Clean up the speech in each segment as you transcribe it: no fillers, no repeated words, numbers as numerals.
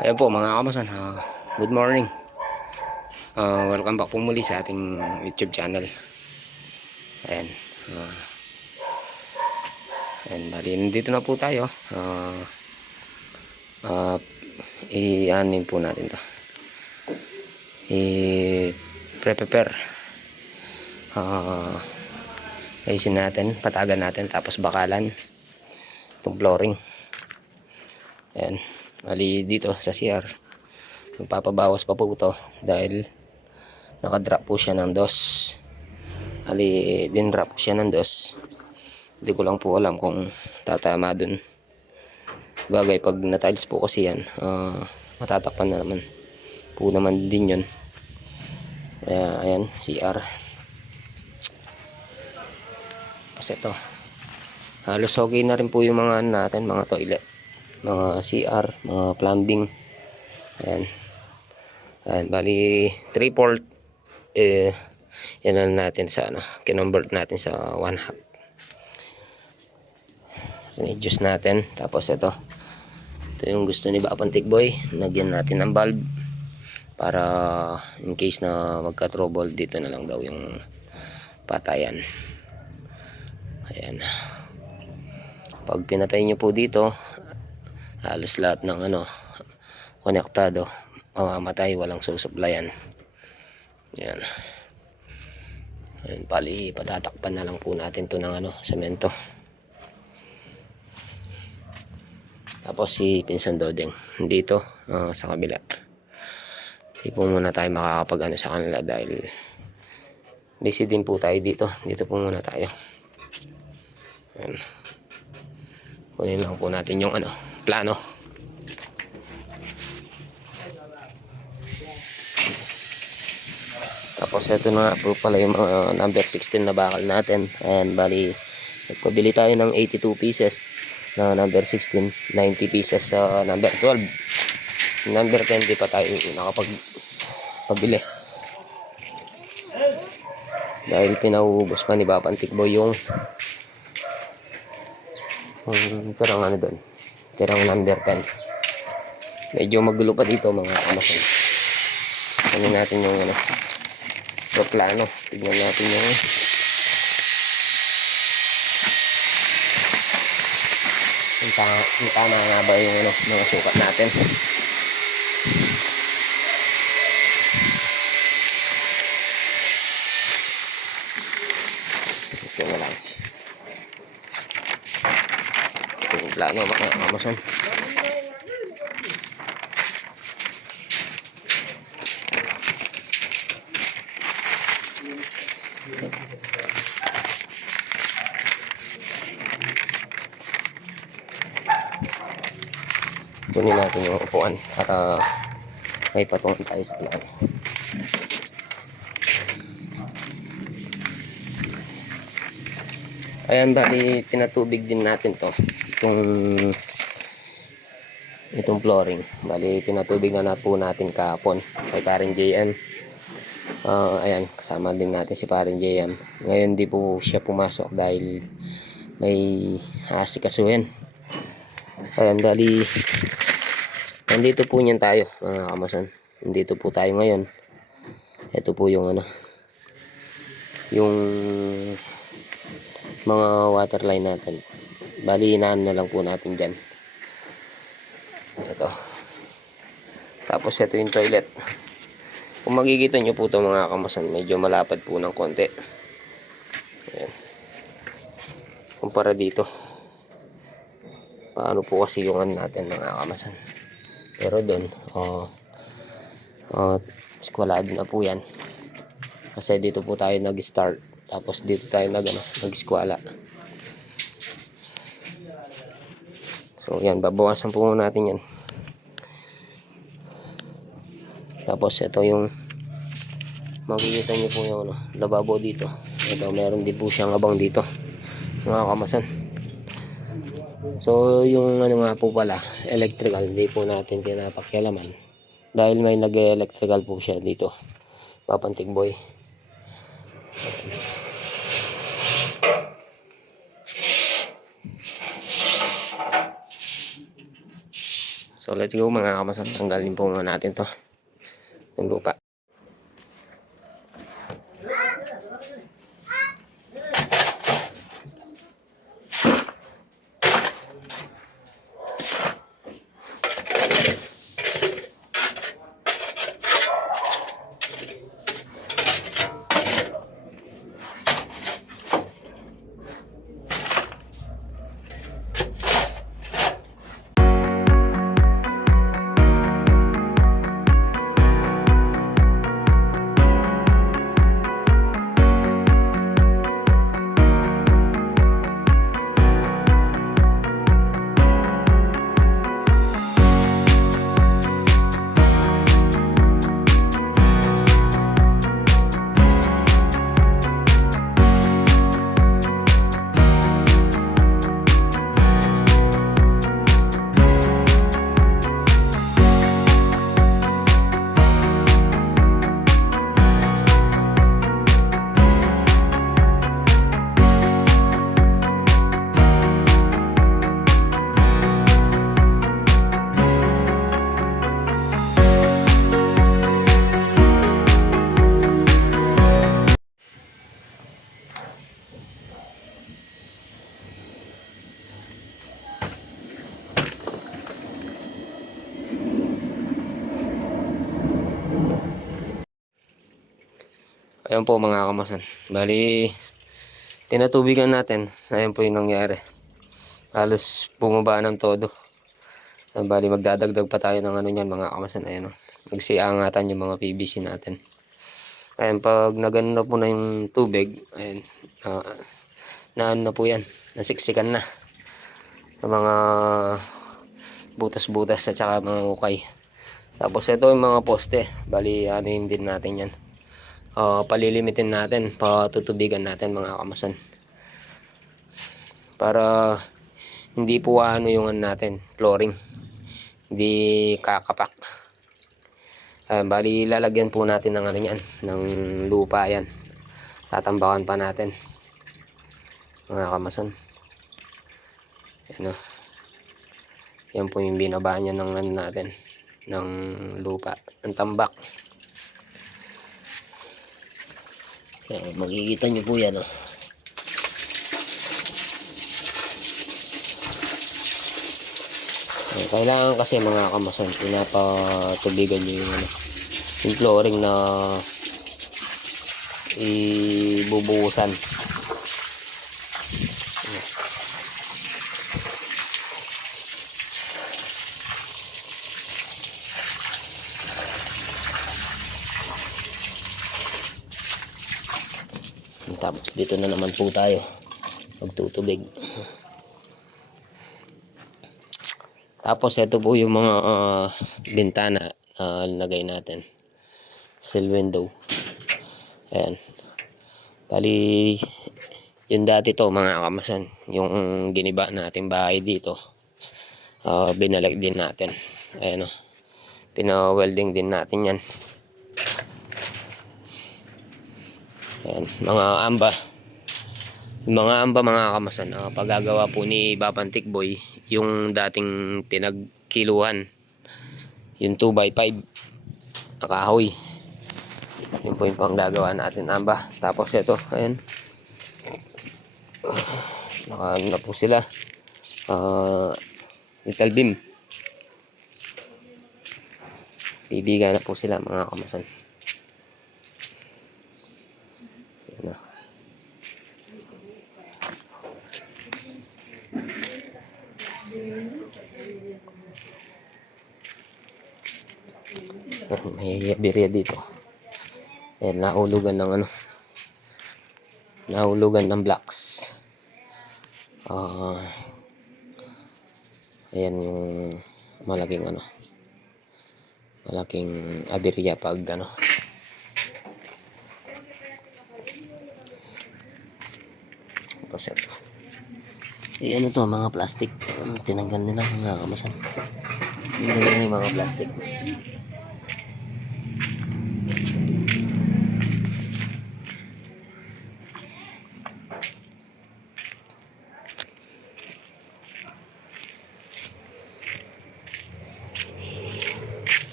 Ayan po mga kamasan, good morning. Welcome back po muli sa ating YouTube channel. Ayan. Uh, Bali, nandito na po tayo. I-anin po natin to. I-prepare. Ayusin natin, patagan natin, tapos bakalan itong flooring. Ayan. Bali, dito sa CR. Magpapabawas pa po ito dahil nakadrop po siya ng dos. Ali, din-drop siya ng dos. Hindi ko lang po alam kung tatama dun. Bagay, pag na-tiles po kasi yan, matatakpan na naman po naman din yun. Kaya, ayan, CR. Kasi ito, halos okay na rin po yung mga natin, mga toilet, mga CR, mga plumbing. Ayan. Ayan, bali, 3/4 yan na natin sa kinonvert natin sa 1/2. Reduce natin. Tapos ito yung gusto ni Bapang Tikboy, nagyan natin ng bulb para in case na magka-trouble, dito na lang daw yung patayan. Ayan, pag pinatay nyo po dito, halos lahat ng konektado mamamatay, walang susuplayan. Ayan. Ayan, pali patatakpan na lang po natin to ng semento. Tapos si Pinsan Dodeng dito sa kabila. Hindi po muna tayo makakapag sa kanila dahil busy din po tayo dito. Dito po muna tayo. Ayan. Kunin lang po natin yung plano. Tapos ito na po pala yung number 16 na bakal natin. Ayan, bali nagpabili tayo ng 82 pieces na number 16, 90 pieces sa number 12. Number 10 di pa tayo nakapagpabili dahil pinauubos pa ni Bapang Tikboy yung tirang doon, tirang number 10. Medyo magulo pa dito mga kamasan. Ano natin yung plano, tignan natin yung tama nga ba yung mga sukat natin. Ito na lang yung plano mga kamasan. Kunin natin yung upuan para may patungan tayo sa plano. Ayan, bali pinatubig din natin to itong flooring. Bali pinatubig na po natin kahapon kay Paring JM. Ayan, kasama din natin si Paring JM. Ngayon di po siya pumasok dahil may asikasuhin. Ayan, bali nandito po niyan tayo mga kamasan. Nandito po tayo ngayon. Ito po yung yung mga water line natin. Bali inaan na lang po natin dyan. Ito. Tapos ito yung toilet. Kung makikita nyo po ito mga kamasan, medyo malapad po ng konti. Ayan. Kumpara dito, paano po kasi yung natin mga kamasan. Pero doon squalado na po yan kasi dito po tayo nag-start, tapos dito tayo nag-squala. So yan, babawasan po natin yan. Tapos ito yung makikita nyo po yung lababo dito. Ito, meron din po siyang abang dito mga kamasan. So yung nga po pala, electrical, hindi po natin pinapakialaman dahil may nag-electrical po siya dito, Bapang Tikboy. So let's go mga kamason. Tanggalin po muna natin to. Yung lupa. Ayan po mga kamason. Bali, tinatubigan natin. Ayan po yung nangyari. Halos bumaba ng todo. Bali, magdadagdag pa tayo ng ano niyan mga kamason. Ayan o. Magsiangatan yung mga PVC natin. Ayan, pag nagano na po na yung tubig, ayan, na po yan. Nasiksikan na. Yung mga butas-butas at saka mga ukay. Tapos ito yung mga poste. Bali, ano yun din natin yan. Palilimitin natin, patutubigan natin mga kamason para hindi po ano yung natin flooring, hindi kakapak. Bali lalagyan po natin ng ano yan, ng lupa yan, tatambakan pa natin mga kamason. Yan o, yan po yung binaba niya ng ano natin, ng lupa, ng tambak. Makikita nyo po yan oh. Kailangan kasi mga kamason, pinapatubigan nyo yung, yung flooring na ibubuhusan. Tapos dito na naman po tayo magtutubig. Tapos ito po yung mga bintana na lagay natin, sill window. Ayan, bali yung dati to mga kamason, yung giniba natin bahay dito, binalag din natin. Ayan o, pina-welding din natin yan. Ayan, mga amba mga kamason, paggagawa po ni Babantik Boy yung dating pinagkiluhan, yung 2x5 na kahoy, yun po yung panggagawa natin amba. Tapos ito, ayan, naka na po sila, metal beam, bibiga na po sila mga kamason. Ayan na. May birya dito. Ayan, nahulugan ng ano, nahulugan ng blocks. Ayan yung malaking ano, malaking aberya pag ano. Tapos ito, ano to, mga plastic, tinanggal nila mga kamasan. Tinanggal nila yung mga plastic.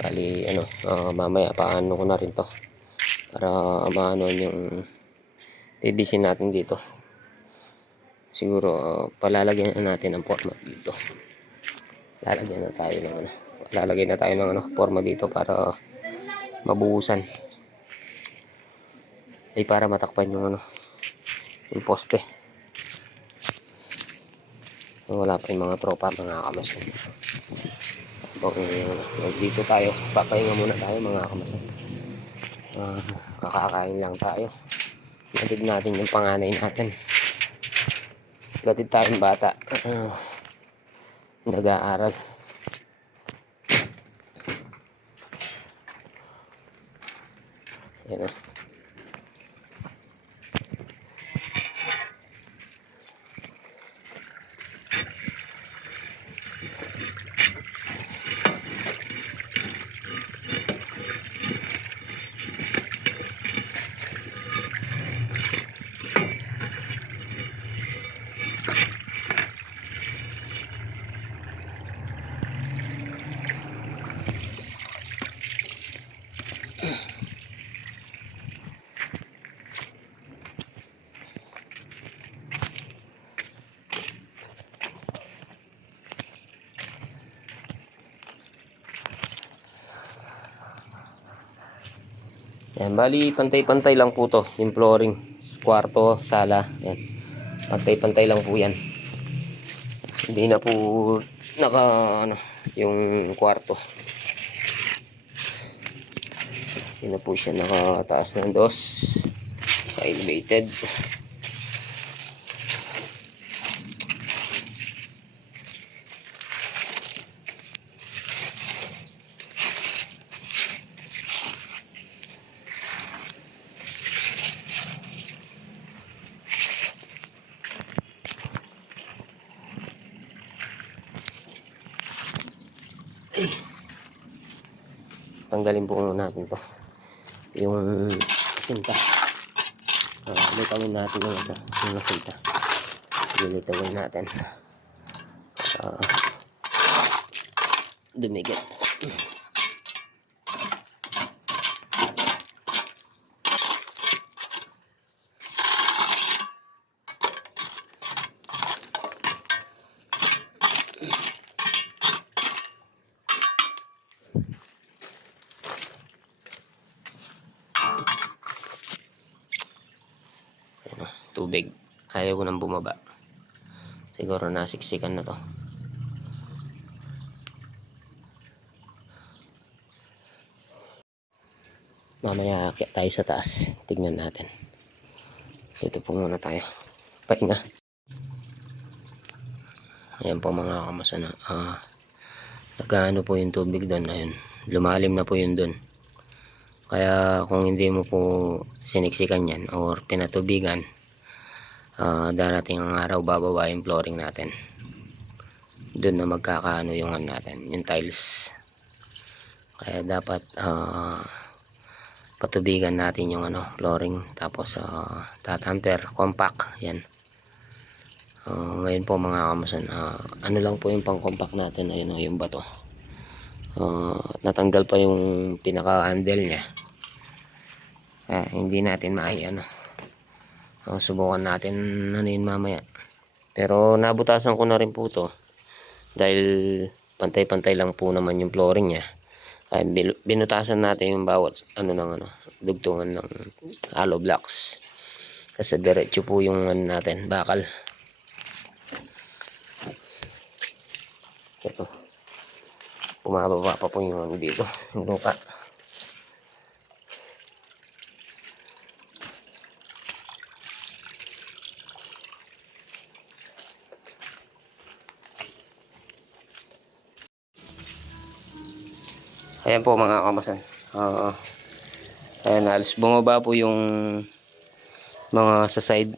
Bali, ano, mamaya paano ko na rin to para maano yung PVC natin dito. Siguro palalagyan na natin ang format dito. Lalagyan na tayo ng ano, lalagay na tayo ng ano, forma dito para mabuhusan. Ay para matakpan yung ano, yung poste. Wala pa yung mga tropa, mga kamasan. Dito tayo, papahinga muna tayo mga kamasan. Kakakain lang tayo. Gatid natin yung panganay natin. Gatid tayong bata. Nag-aaral. Yan o. Yan, bali pantay-pantay lang po to, yung flooring, kwarto, sala, yan. Pantay-pantay lang po yan. Hindi na po naka ano, yung kwarto. Hindi na po siya nakataas ng dos, elevated. Tanggalin po muna natin to, yung sinta. Litawin natin yung sinta. Litawin natin. Dumigit. Tubig, ayaw ko nang bumaba. Siguro nasiksikan na to. Mamaya kaya tayo sa taas, tignan natin. Dito po muna tayo, pahinga. Ayan po mga kamasan, nagkaano po yung tubig doon. Ayun, lumalim na po yun doon. Kaya kung hindi mo po siniksikan yan or pinatubigan, darating ang araw bababa yung flooring natin. Doon na magkakaano yung natin, yung tiles. Kaya dapat patubigan natin yung ano, flooring, tapos tatamper, compact yan. Ngayon po mga kamasan, ano lang po yung pang compact natin, ayun yung bato. Natanggal pa yung pinaka handle nya. Hindi natin ano. Subukan natin ano yun mamaya. Pero nabutasan ko na rin po to dahil pantay-pantay lang po naman yung flooring nya. Binutasan natin yung bawat ano ng ano, dugtungan ng hollow blocks kasi diretso po yung ano natin, bakal. Ito, bumababa pa po yung ano dito, yung lupa. Ayan po mga kamasan. Ayan, alas bumaba po yung mga sa side,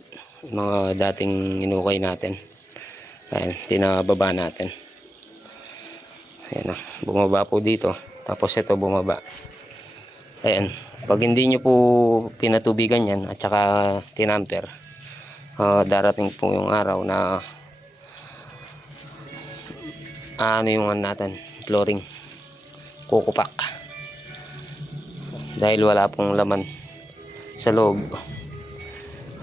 mga dating inukay natin. Ayan, tinababa natin. Ayan na, bumaba po dito. Tapos ito bumaba. Ayan, pag hindi nyo po pinatubigan yan at saka tinamper, darating po yung araw na ano yung natin, flooring kukupak. dahil wala pong laman sa loob.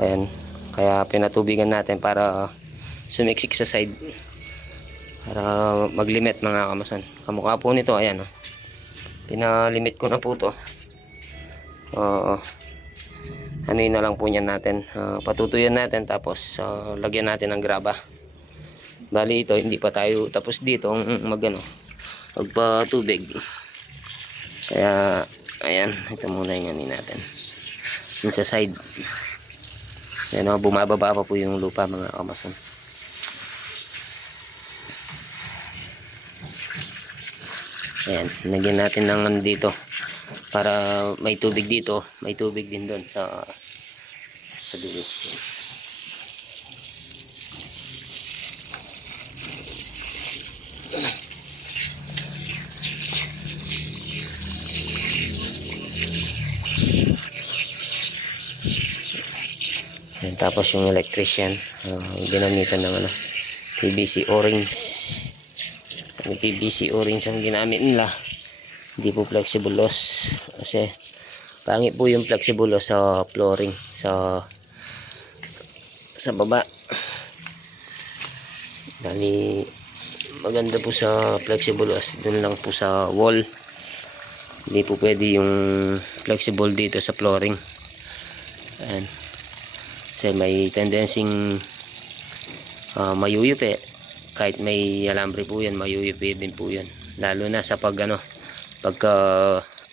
Ayan, kaya pinatubigan natin para sumiksik sa side, para maglimit mga kamasan. Kamukha po nito, ayan oh. Pinalimit ko na po to. Ano yun na lang po niyan natin, patutuyan natin, tapos lagyan natin ng graba. Bali ito, hindi pa tayo tapos dito magpatubig. Kaya ayan, ito muna yung ano natin yung sa side. Ayan o, bumababa pa po yung lupa mga kamason. Ayan, lagyan natin ng ano dito para may tubig dito, may tubig din doon sa dulo. Ayan, tapos yung electrician, ginamitan ng PVC orange. PVC orange ang ginamit nila, hindi po flexible loss, kasi pangit po yung flexible loss sa flooring, sa baba. Dali maganda po sa flexible loss dun lang po sa wall, hindi po pwede yung flexible dito sa flooring. Ayan, kasi may tendencing mayuyupi. Kahit may alambre po yan, mayuyupi din po yan, lalo na sa pagka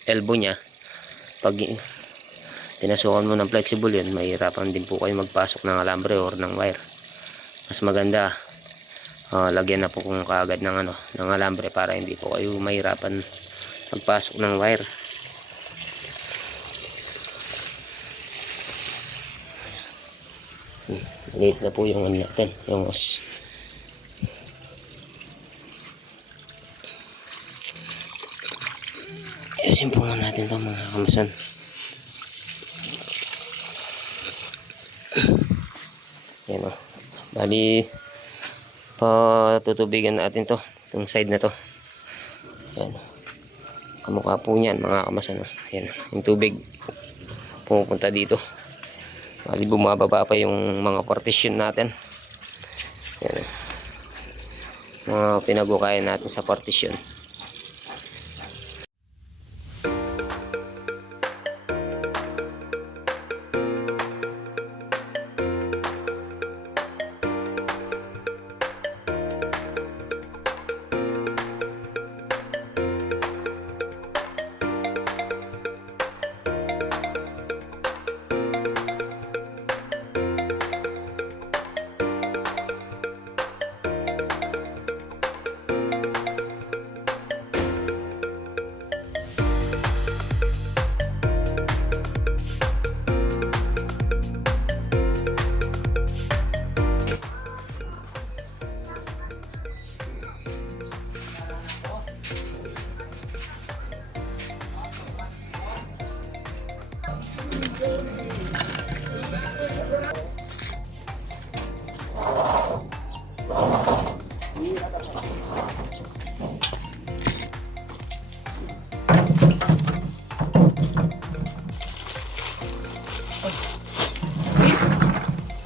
elbow nya. Pag pinasukan mo ng flexible yun, mahirapan din po kayo magpasok ng alambre or ng wire. Mas maganda lagyan na po kung kaagad ng ng alambre, para hindi po kayo mahirapan magpasok ng wire. Late na po yung natin, yung os. Ayusin po muna natin ito mga kamason. Yan o, bali patutubigan natin to, itong side na to. Yan, kamukha po niyan mga kamason. Yan, yung tubig pumupunta dito, bali bumababa pa yung mga partition natin. Yan, mga pinagukayan natin sa partition.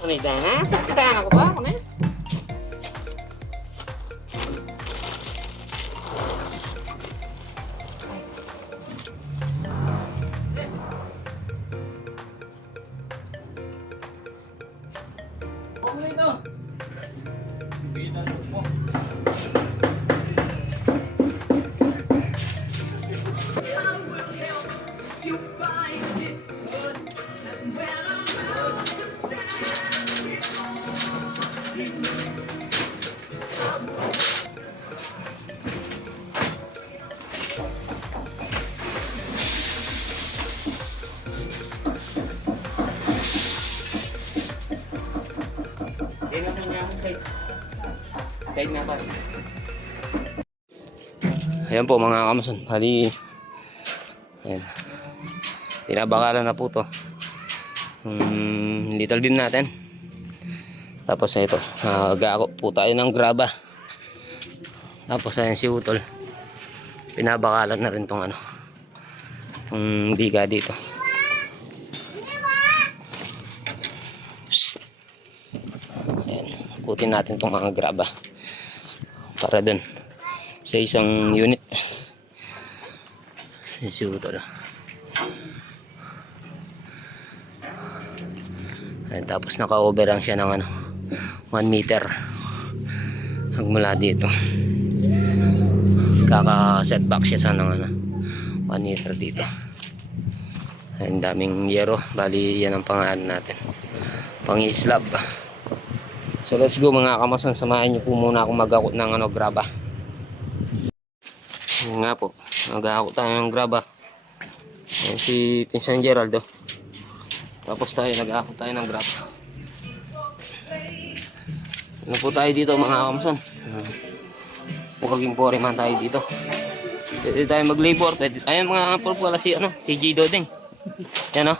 Ano ito? Saktan ako ba? Kami? Side na pa. Ayan po mga kamason, hali ayan, tinabakalan na po to little beam natin. Tapos ito, gako po tayo ng graba. Tapos ayan si utol, pinabakalan na rin tong Itong biga dito. Ayan, kutin natin itong mga graba para dun sa isang unit. Ayan, tapos naka-overhang siya ng 1 meter mula dito. Kaka-setback siya sa ng 1 meter dito. Ayan, daming yero. Bali yan ang pangalan natin, pang-i-slab. So let's go mga kamason, samahan nyo po muna akong mag-akot ng graba. Yun nga po, mag-akot tayo ng graba. Ayan, si Pinsan Geraldo. Tapos tayo, nag-akot tayo ng graba. Ano po tayo dito mga kamason? Pukaging pore man tayo dito. Pwede tayo mag-labor, pwede. Ayan mga kapal pala si G Dodeng. Yan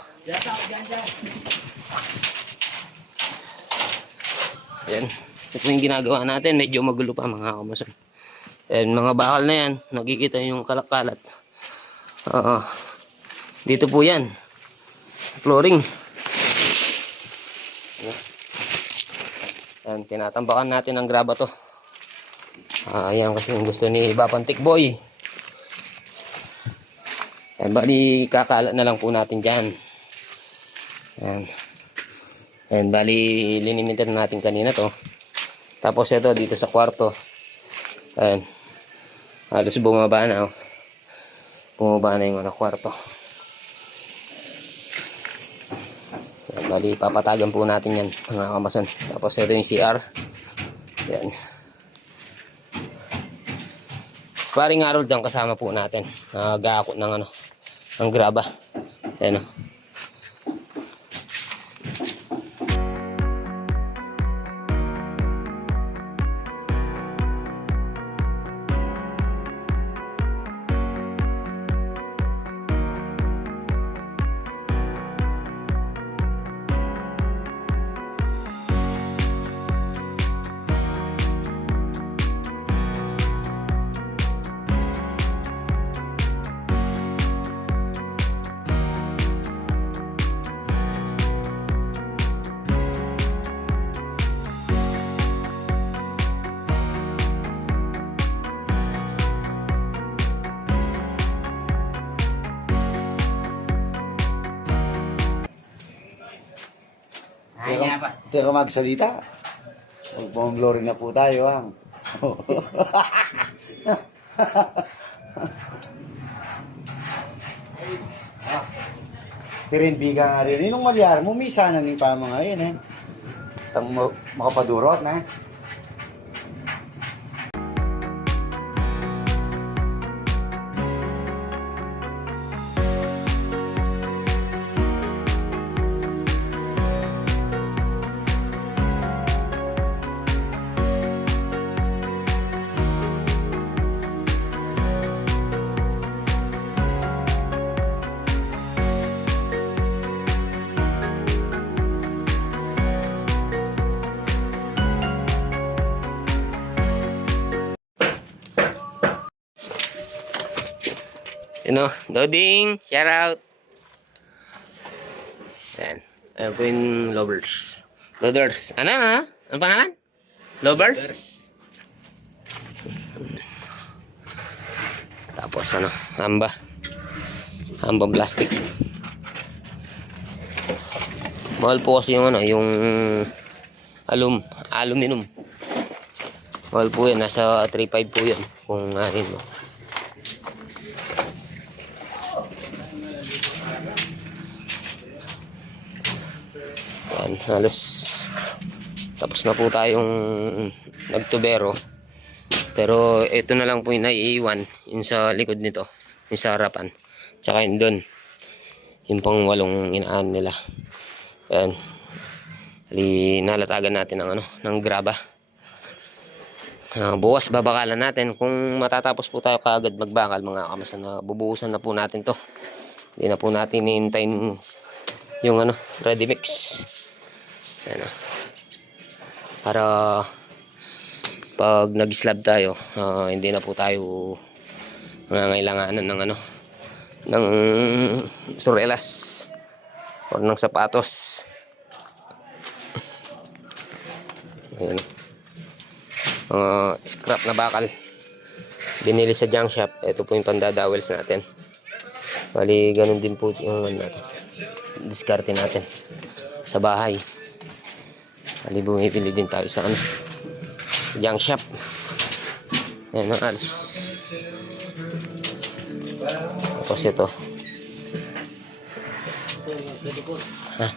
Yan. Ito yung ginagawa natin. Medyo magulo pa mga kamason. Ayan, mga bakal na yan. Nakikita yung kalak-kalat. Dito po yan. Flooring. Ayan, tinatambakan natin ang graba to. Ayan kasi yung gusto ni Bapantik Boy. Ayan, bali kakalat na lang po natin dyan. Ayan. Ayan, bali linimitan natin kanina to. Tapos ito dito sa kwarto. Ayan. Halos bumaba na. Bumaba na yung kwarto. Ayan, bali papatagan po natin yan mga kamason. Tapos ito yung CR. Ayan. Sparring Harold ang kasama po natin. Nag-aakot ng ng graba. Ayan . Hindi ka magsalita. Mag-glory na po tayo, hang. Tirinbiga nga rin. Inong malyar mo, misa na ning pa mga yun, eh. Tang makapadurot na. Doding, shout out. Ayan. Ayan po yung lovers. Loaders. Ano? Ano pangalan? Lovers? Tapos hamba. Hambang plastic. Mahal po kasi yung yung aluminum. Mahal po yan. Nasa 3.5 po yan. Kung mo. Yan, halos tapos na po tayong nagtubero, pero ito na lang po yung naiiwan, yung sa likod nito, yung sa harapan, tsaka yun doon, yung pang 8 inaan nila. Yan, nalatagan natin ng graba. Bukas babakalan natin. Kung matatapos po tayo kaagad magbakal mga kamason, bubuhusan na po natin to. Hindi na po natin hihintayin yung ready mix. Ayan, para pag nag-slab tayo, hindi na po tayo nangangailanganan ng ng surelas o ng sapatos. Ayan. Scrap na bakal. Binili sa junk shop. Ito po yung pandadawels natin. Bali, ganun din po yung natin. Diskarte natin sa bahay. Bali, bumibili din tayo sa junk shop. Ayan ang alas. Tapos ito. Ha?